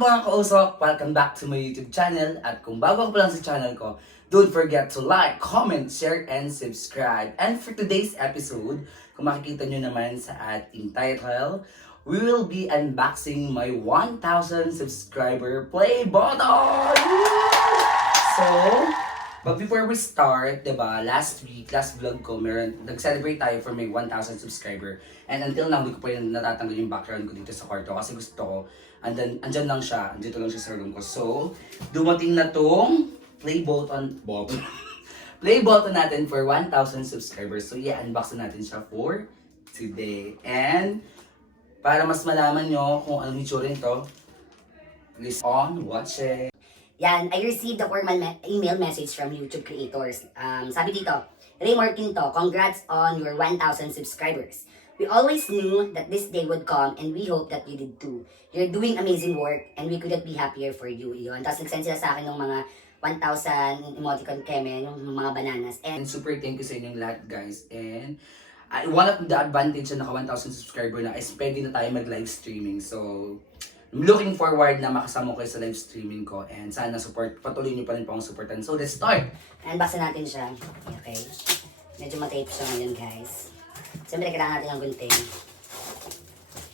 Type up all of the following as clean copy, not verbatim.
up mga kausok? Welcome back to my YouTube channel. At kung bago ka pa lang sa channel ko, don't forget to like, comment, share, and subscribe. And for today's episode, kung makikita nyo naman sa ating title, we will be unboxing my 1,000 subscriber play button! So, but before we start, diba, last vlog ko, nag-celebrate tayo for my 1,000 subscriber. And until now, hindi ko pa rin natatanggal yung background ko dito sa kwarto kasi gusto ko, andyan lang siya, andito lang siya sa room ko. So, dumating na tong play button, play button natin for 1,000 subscribers. So, yeah, unbox na natin siya for today. And, para mas malaman nyo kung anong itsura nito, please watch it. Yan, I received a formal email message from YouTube creators. Sabi dito, Ray Martinto, congrats on your 1,000 subscribers. We always knew that this day would come and we hope that you did too. You're doing amazing work and we couldn't be happier for you. Yun. Tapos nag-send sila sa akin ng mga 1,000 emoticon keme, yung mga bananas. And super thank you sa inyong lahat, guys. And one of the advantage na naka 1,000 subscriber na is pwede na tayo mag-live streaming. So, I'm looking forward na makasama ko kayo sa live streaming ko. And sana patuloy niyo pa rin po akong supportan. So, let's start! And basa natin siya. Okay. Medyo matape siya ngayon, guys. Siyempre, kailangan natin ng gunting.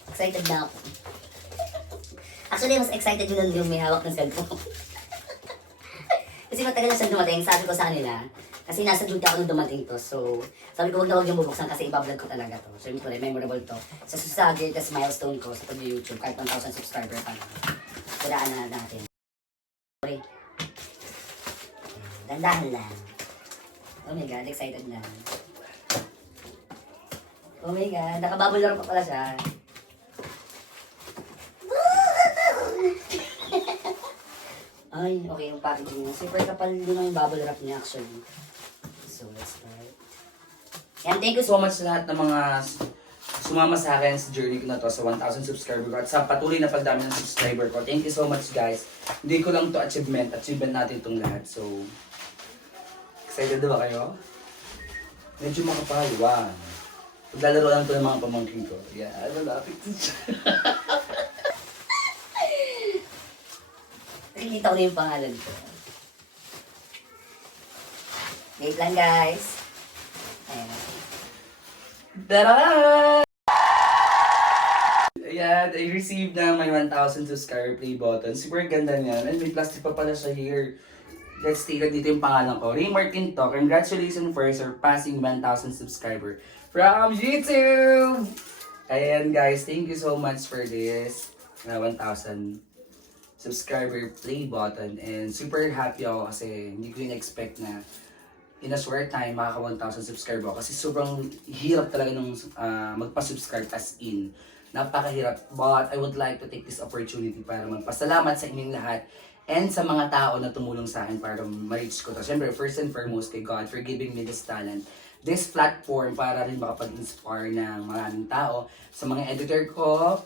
Excited na ako. Actually, mas excited yun yung may hawak ng cellphone. Kasi matagal na siya dumating, sabi ko sa kanila, kasi nasa duty ako nung dumating to. So, sabi ko, huwag na huwag yung bubuksan kasi ibablog ko talaga to. So, siyempre, memorable to. Sa greatest milestone ko sa pag-YouTube, kahit 1,000 subscriber pa lang. Kailangan na natin. Sorry. Dandahan lang. Oh my God, excited na. Oh my God, nakabubble wrap pa pala siya. Ay, okay yung packaging niya. Super kapal din yung bubble wrap niya actually. So, let's start. And thank you So much sa lahat ng mga sumama sa akin sa journey ko na to sa 1,000 subscriber ko at sa patuloy na pagdami ng subscriber ko. Thank you so much, guys. Hindi ko lang to achievement natin itong lahat. So, excited na ba kayo? Medyo makapal. Wow. Paglalaro lang to ng mga pamangkin ko. Yeah, malapit to siya. Nakikita ko na yung pangalan ko. Wait lang, guys. Ayan. Tada! Ayan, I received na my 1,000 subscriber play button. Super ganda niyan. And may plastic pa pala siya here. Let's take dito yung pangalan ko. Ray Martinto, congratulations for surpassing 1,000 subscriber from YouTube! Ayan guys, thank you so much for this 1,000 subscriber play button. And super happy ako kasi hindi ko in-expect na in a short time makaka 1,000 subscriber ako. Kasi sobrang hirap talaga nung magpa-subscribe as in. Napakahirap. But I would like to take this opportunity para magpasalamat sa inyong lahat and sa mga tao na tumulong sa akin para ma-reach ko to. Siyempre, first and foremost kay God for giving me this talent, this platform para rin makapag-inspire ng maraming tao, sa mga editor ko,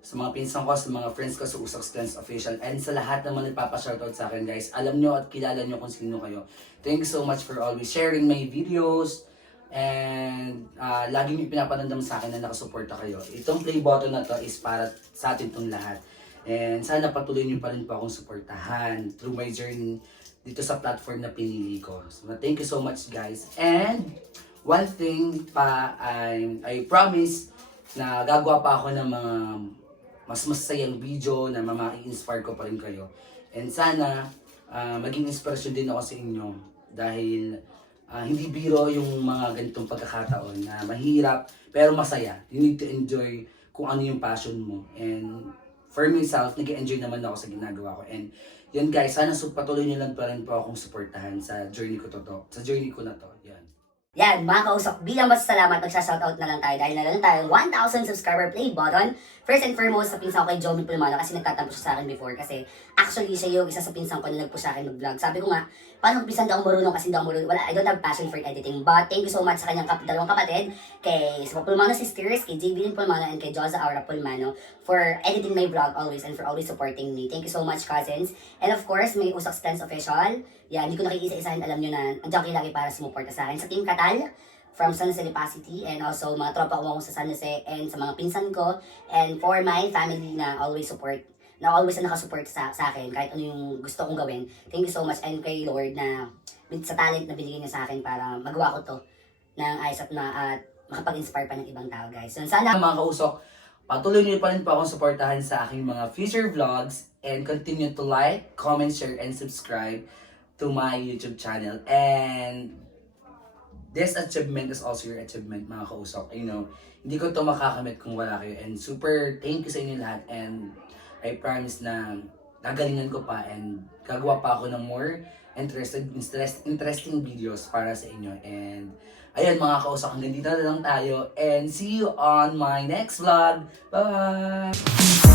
sa mga pinsan ko, sa mga friends ko sa Usok Stance Official, and sa lahat naman nagpapa-shoutout sa akin, guys. Alam nyo at kilala nyo kung sino kayo. Thank you so much for always sharing my videos and lagi nyo pinapanandam sa akin na nakasuporta kayo. Itong play button na to is para sa atin itong lahat. And sana patuloy niyo pa rin po akong suportahan through my journey dito sa platform na pinili ko. So, thank you so much, guys. And one thing pa, I promise na gagawa pa ako ng mga mas masayang video na i-inspire ko pa rin kayo. And sana maging inspirasyon din ako sa inyo dahil hindi biro yung mga ganitong pagkakataon na mahirap pero masaya. You need to enjoy kung ano yung passion mo. And for myself, nag-enjoy naman ako sa ginagawa ko. And yun guys, sana patuloy nyo lang pa rin po akong suportahan sa journey ko na to. Yan. Yan, mga kausap, bilang masasalamat, magsha-shoutout na lang tayo dahil nalang tayo 1,000 subscriber play button. First and foremost, sa pinsan ko kay Jomi Pulmano kasi nagtatampo siya sa akin before kasi actually siya yung isa sa pinsan ko na nagpush sa akin mag-vlog. Sabi ko nga, paano kung pinsan daw ako marunong kasi daw ako marunong, I don't have passion for editing. But thank you so much sa kanyang dalawang kapatid, kay sa Pulmano Sisters, kay JB Pulmano, and kay Joza Aura Pulmano for editing my vlog always and for always supporting me. Thank you so much, cousins. And of course, may Usok Stance Official. Yan, hindi ko nakikisa-isahin, alam nyo na andiyan kayo lagi para sumuporta sa akin. Sa Team Katal, from San Jose Pasity, and also mga tropa ko sa San Jose and sa mga pinsan ko, and for my family na always support na always na nakasupport sa akin kahit ano yung gusto kong gawin. Thank you so much and kay Lord na sa talent na binigay niya sa akin para magawa ko to ng ayos at makapag-inspire pa ng ibang tao, guys. So, sana Mga kausok, patuloy niyo pa rin po akong suportahan sa aking mga future vlogs and continue to like, comment, share, and subscribe to my YouTube channel. And this achievement is also your achievement, mga kausok. You know, hindi ko to makakamit kung wala kayo. And super thank you sa inyo lahat. And I promise na gagalingan ko pa and gagawa pa ako ng more interesting videos para sa inyo. And ayun mga kausok, hanggang dito na lang tayo. And see you on my next vlog. Bye!